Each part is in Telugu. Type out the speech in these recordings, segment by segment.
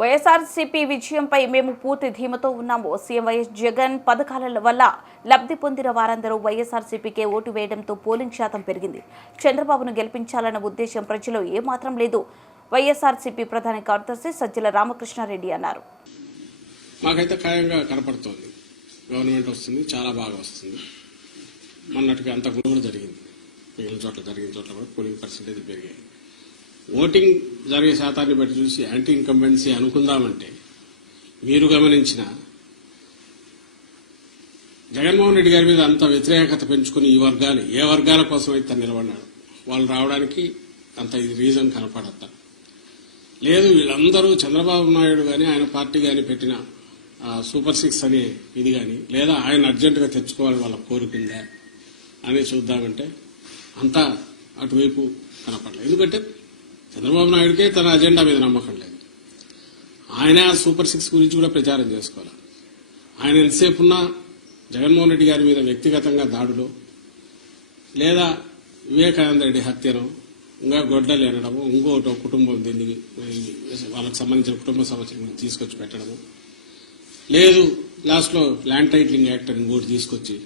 వైఎస్ఆర్సీపీ విజయంపై మేము పూర్తి ధీమతో ఉన్నాము. సీఎం వైఎస్ జగన్ పథకాల వల్ల లబ్ధి పొందిన వారందరూ వైఎస్ఆర్సీపీకే ఓటు వేయడంతో పోలింగ్ శాతం పెరిగింది. చంద్రబాబును గెలిపించాలన్న ఉద్దేశం ప్రజలు ఏమాత్రం లేదు. వైఎస్ఆర్సీపీ ప్రధాన కార్యదర్శి సజ్జల రామకృష్ణారెడ్డి అన్నారు. మాకైతే ఖాయంగా కనపడుతోంది. గవర్నమెంట్ వస్తుంది చాలా బాగా వస్తుంది. మొన్నటికి అంత కూడా జరిగింది. మిగిలిన చోట్ల జరిగిన చోట్ల కూడా పోలింగ్ పర్సెంటేజ్ పెరిగాయి. ఓటింగ్ జరిగే శాతాన్ని బట్టి చూసి యాంటీ ఇన్కంబెన్సీ అనుకుందామంటే మీరు గమనించిన జగన్మోహన్ రెడ్డి గారి మీద అంత వ్యతిరేకత పెంచుకుని ఈ వర్గాలు ఏ వర్గాల కోసం అయితే నిలబడ్డాడు? నిలబడినాడు వాళ్ళు రావడానికి అంత ఇది రీజన్ కనపడద్ద? లేదు వీళ్ళందరూ చంద్రబాబు నాయుడు కానీ ఆయన పార్టీ కానీ పెట్టిన సూపర్ సిక్స్ అనే ఇది కానీ లేదా ఆయన అర్జెంటుగా తెచ్చుకోవాలి వాళ్ళ కోరుకుందా అని చూద్దామంటే అంతా అటువైపు కనపడలేదు. ఎందుకంటే చంద్రబాబు నాయుడుకే తన అజెండా మీద నమ్మకం లేదు. ఆయన సూపర్ సిక్స్ గురించి కూడా ప్రచారం చేసుకోవాలి. ఆయన ఎంతసేపు ఉన్నా జగన్మోహన్ రెడ్డి గారి మీద వ్యక్తిగతంగా దాడులు లేదా వివేకానంద రెడ్డి హత్యను ఇంకా గొడ్డలు ఎనడము ఇంకోటి కుటుంబం దీన్ని వాళ్ళకి సంబంధించిన కుటుంబ సమస్యలను తీసుకొచ్చి పెట్టడము. లేదు లాస్ట్లో ల్యాండ్ టైటిలింగ్ యాక్ట్ అని ఇంకోటి తీసుకొచ్చి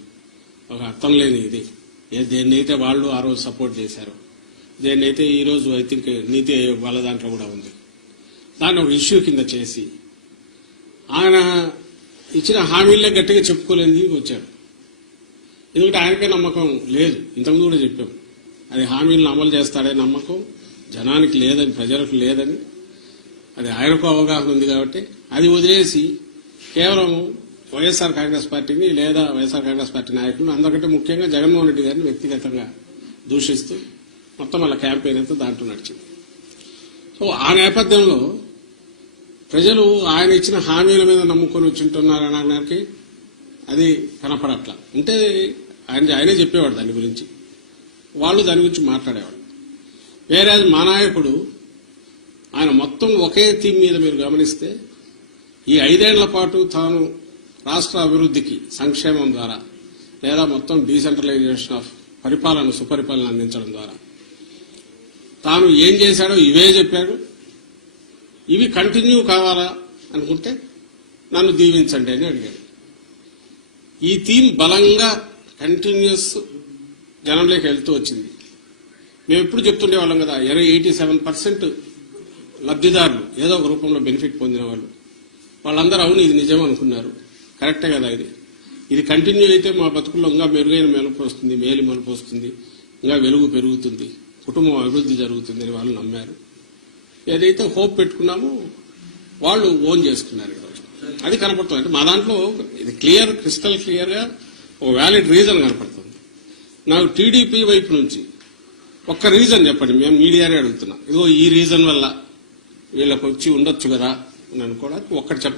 ఒక అర్థం లేని ఇది. ఏ- దేన్నైతే వాళ్ళు ఆ రోజు సపోర్ట్ చేశారు దేన్నైతే ఈరోజు రోజు ఐ థింక్ నీతి ఆయోగ్ వాళ్ళ దాంట్లో కూడా ఉంది. దాన్ని ఒక ఇష్యూ కింద చేసి ఆయన ఇచ్చిన హామీలే గట్టిగా చెప్పుకోలేని వచ్చాడు. ఎందుకంటే ఆయనకే నమ్మకం లేదు. ఇంతకుముందు కూడా చెప్పాం. అది హామీలను అమలు చేస్తాడే నమ్మకం జనానికి లేదని ప్రజలకు లేదని అది ఆయనకు అవగాహన ఉంది కాబట్టి అది వదిలేసి కేవలం వైఎస్ఆర్ కాంగ్రెస్ పార్టీని లేదా వైఎస్ఆర్ కాంగ్రెస్ పార్టీ నాయకులను అందరికంటే ముఖ్యంగా జగన్మోహన్ రెడ్డి గారిని వ్యక్తిగతంగా దూషిస్తూ మొత్తం వాళ్ళ క్యాంపెయిన్ అంతా దాంట్లో నడిచింది. సో ఆ నేపథ్యంలో ప్రజలు ఆయన ఇచ్చిన హామీల మీద నమ్ముకొని వచ్చింటున్నారు అనడానికి అది కనపడట్ల. ఉంటే ఆయన ఆయనే చెప్పేవాడు దాని గురించి. వాళ్ళు దాని గురించి మాట్లాడేవాడు వేరే మా నాయకుడు ఆయన మొత్తం ఒకే థీమ్ మీద మీరు గమనిస్తే ఈ ఐదేళ్ళ పాటు తాను రాష్ట్ర అభివృద్ధికి సంక్షేమం ద్వారా లేదా మొత్తం డీసెంట్రలైజేషన్ ఆఫ్ పరిపాలన సుపరిపాలన అందించడం ద్వారా తాను ఏం చేశాడో ఇవే చెప్పాడు. ఇవి కంటిన్యూ కావాలా అనుకుంటే నన్ను దీవించండి అని అడిగాడు. ఈ థీమ్ బలంగా కంటిన్యూస్ జనంలోకి వెళ్తూ వచ్చింది. మేము ఎప్పుడు చెప్తుండే వాళ్ళం కదా ఎయిటీ సెవెన్ పర్సెంట్ లబ్ధిదారులు ఏదో ఒక రూపంలో బెనిఫిట్ పొందిన వాళ్ళు. వాళ్ళందరూ అవును ఇది నిజం అనుకున్నారు. కరెక్టే కదా ఇది. ఇది కంటిన్యూ అయితే మా బతుకుల్లో ఇంకా మెరుగైన మెలుపు వస్తుంది మేలు మలుపు వస్తుంది ఇంకా వెలుగు పెరుగుతుంది. కుటుంబం అభివృద్ధి జరుగుతుందని వాళ్ళు నమ్మారు. ఏదైతే హోప్ పెట్టుకున్నామో వాళ్ళు ఓన్ చేసుకున్నారు ఈరోజు. అది కనపడుతుంది. అంటే మా దాంట్లో ఇది క్లియర్ క్రిస్టల్ క్లియర్గా ఒక వ్యాలిడ్ రీజన్ కనపడుతుంది. నాకు టీడీపీ వైపు నుంచి ఒక్క రీజన్ చెప్పండి. మేము మీడియానే అడుగుతున్నాం. ఇదిగో ఈ రీజన్ వల్ల వీళ్ళకి వచ్చి ఉండొచ్చు కదా అని అనుకోవడానికి ఒక్కటి చెప్పండి